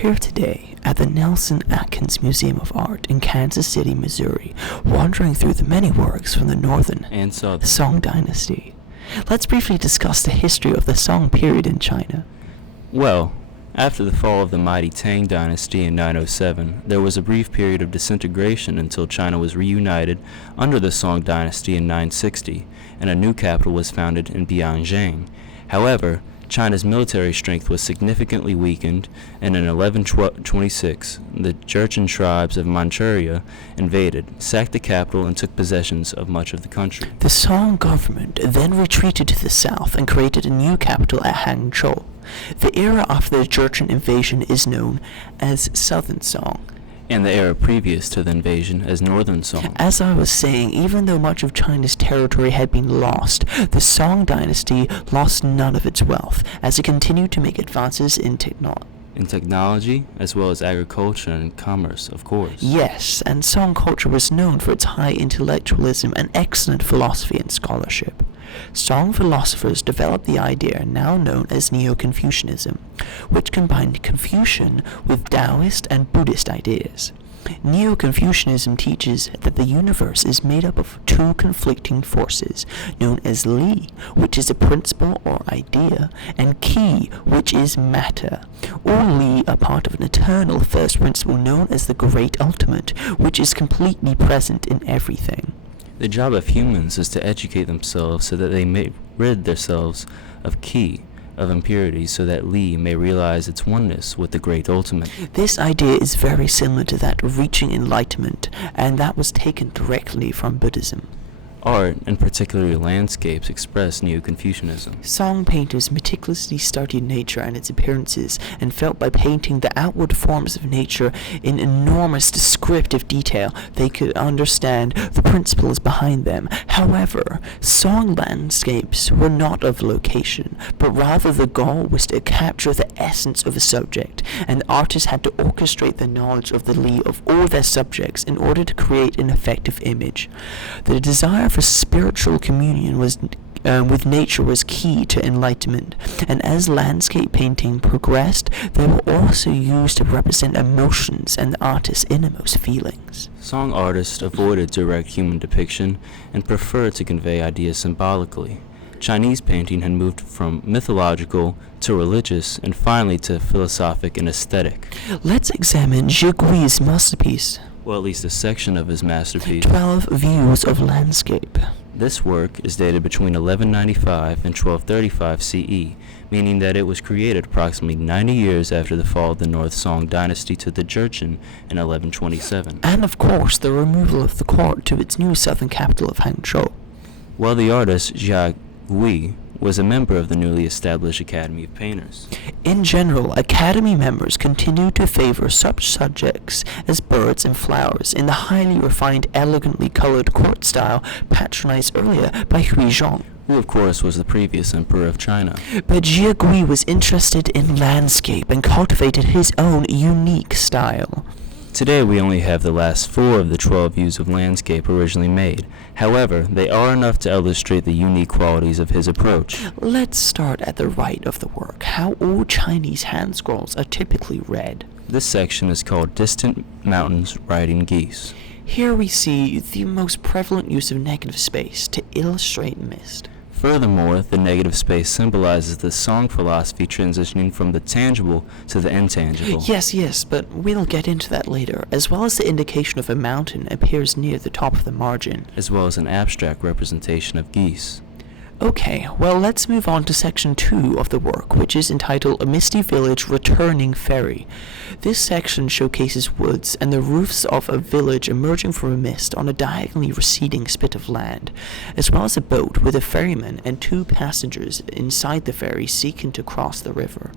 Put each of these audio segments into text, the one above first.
here today at the Nelson Atkins Museum of Art in Kansas City, Missouri, wandering through the many works from the Northern and Southern Song Dynasty. Let's briefly discuss the history of the Song period in China. Well, after the fall of the mighty Tang Dynasty in 907, there was a brief period of disintegration until China was reunited under the Song Dynasty in 960, and a new capital was founded in Bianjiang. However, China's military strength was significantly weakened, and in 1126, the Jurchen tribes of Manchuria invaded, sacked the capital, and took possessions of much of the country. The Song government then retreated to the south and created a new capital at Hangzhou. The era after the Jurchen invasion is known as Southern Song, and the era previous to the invasion as Northern Song. As I was saying, even though much of China's territory had been lost, the Song dynasty lost none of its wealth, as it continued to make advances in technology, as well as agriculture and commerce, of course. Yes, and Song culture was known for its high intellectualism and excellent philosophy and scholarship. Song philosophers developed the idea now known as Neo-Confucianism, which combined Confucian with Taoist and Buddhist ideas. Neo-Confucianism teaches that the universe is made up of two conflicting forces, known as Li, which is a principle or idea, and Qi, which is matter. All Li are part of an eternal first principle known as the Great Ultimate, which is completely present in everything. The job of humans is to educate themselves so that they may rid themselves of Qi, of impurities, so that Li may realize its oneness with the Great Ultimate. This idea is very similar to that of reaching enlightenment, and that was taken directly from Buddhism. Art, and particularly landscapes, express Neo-Confucianism. Song painters meticulously studied nature and its appearances, and felt by painting the outward forms of nature in enormous descriptive detail, they could understand the principles behind them. However, Song landscapes were not of location, but rather the goal was to capture the essence of a subject, and the artists had to orchestrate the knowledge of the Li of all their subjects in order to create an effective image. The desire for spiritual communion with nature was key to enlightenment, and as landscape painting progressed, they were also used to represent emotions and the artist's innermost feelings. Song artists avoided direct human depiction and preferred to convey ideas symbolically. Chinese painting had moved from mythological to religious and finally to philosophic and aesthetic. Let's examine Zhi Gui's masterpiece. Well, at least a section of his masterpiece. 12 Views of Landscape. This work is dated between 1195 and 1235 CE, meaning that it was created approximately 90 years after the fall of the North Song dynasty to the Jurchen in 1127. And of course, the removal of the court to its new southern capital of Hangzhou. While the artist Zhi Gui was a member of the newly established Academy of Painters. In general, Academy members continued to favor such subjects as birds and flowers in the highly refined, elegantly colored court style patronized earlier by Grieshop, who of course was the previous emperor of China. But Zhi Gui was interested in landscape and cultivated his own unique style. Today we only have the last 4 of the 12 views of landscape originally made. However, they are enough to illustrate the unique qualities of his approach. Let's start at the right of the work, how all Chinese hand scrolls are typically read. This section is called Distant Mountains Riding Geese. Here we see the most prevalent use of negative space to illustrate mist. Furthermore, the negative space symbolizes the Song philosophy transitioning from the tangible to the intangible. Yes, but we'll get into that later, as well as the indication of a mountain appears near the top of the margin. As well as an abstract representation of geese. Okay, well let's move on to section 2 of the work, which is entitled A Misty Village Returning Ferry. This section showcases woods and the roofs of a village emerging from a mist on a diagonally receding spit of land, as well as a boat with a ferryman and 2 passengers inside the ferry seeking to cross the river.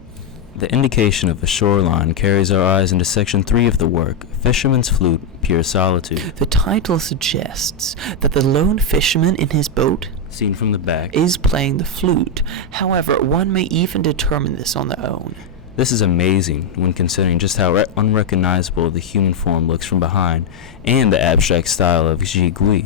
The indication of a shoreline carries our eyes into section 3 of the work, Fisherman's Flute, Pure Solitude. The title suggests that the lone fisherman in his boat, seen from the back, is playing the flute. However, one may even determine this on their own. This is amazing when considering just how unrecognizable the human form looks from behind and the abstract style of Zhi Gui.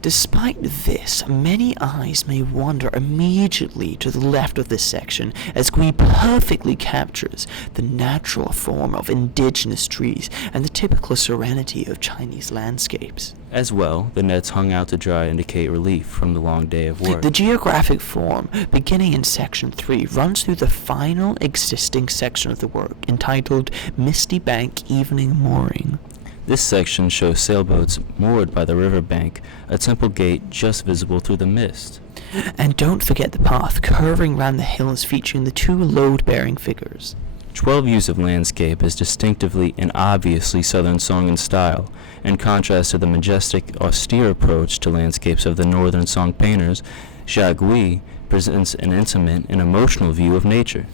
Despite this, many eyes may wander immediately to the left of this section as Gui perfectly captures the natural form of indigenous trees and the typical serenity of Chinese landscapes. As well, the nets hung out to dry indicate relief from the long day of work. The geographic form, beginning in section 3, runs through the final existing section of the work, entitled Misty Bank Evening Mooring. This section shows sailboats moored by the riverbank, a temple gate just visible through the mist. And don't forget the path curving round the hills featuring the 2 load-bearing figures. 12 views of landscape is distinctively and obviously Southern Song in style, in contrast to the majestic, austere approach to landscapes of the Northern Song painters. Jia Gui presents an intimate and emotional view of nature.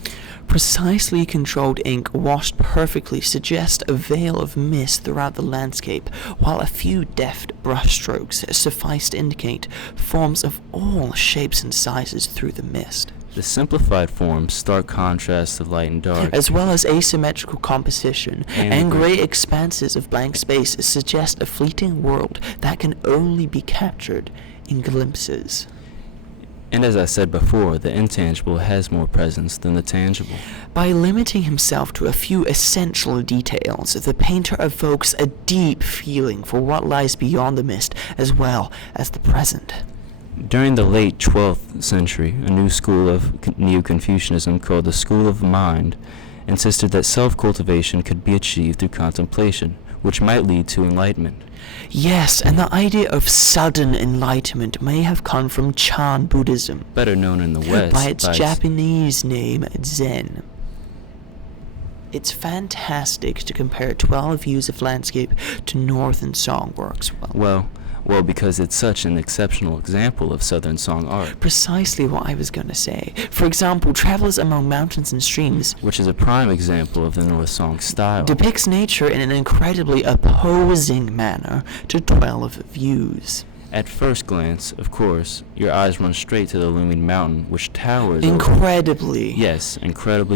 Precisely controlled ink washed perfectly suggests a veil of mist throughout the landscape, while a few deft brushstrokes suffice to indicate forms of all shapes and sizes through the mist. The simplified forms, stark contrast of light and dark, as well as asymmetrical composition and great expanses of blank space suggest a fleeting world that can only be captured in glimpses. And as I said before, the intangible has more presence than the tangible. By limiting himself to a few essential details, the painter evokes a deep feeling for what lies beyond the mist as well as the present. During the late 12th century, a new school of Neo-Confucianism called the School of Mind insisted that self-cultivation could be achieved through contemplation, which might lead to enlightenment. Yes, and the idea of sudden enlightenment may have come from Chan Buddhism, better known in the West by its Japanese name Zen. It's fantastic to compare 12 views of landscape to Northern Song works. Well, because it's such an exceptional example of Southern Song art. Precisely what I was going to say. For example, Travels Among Mountains and Streams, which is a prime example of the North Song style, depicts nature in an incredibly opposing manner to 12 views. At first glance, of course, your eyes run straight to the looming mountain, which towers incredibly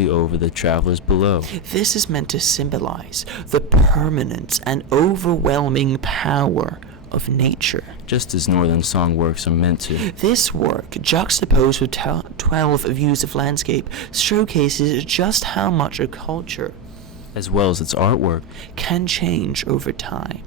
over the travelers below. This is meant to symbolize the permanence and overwhelming power of nature, just as Northern Song works are meant to. This work, juxtaposed with 12 views of landscape, showcases just how much a culture, as well as its artwork, can change over time.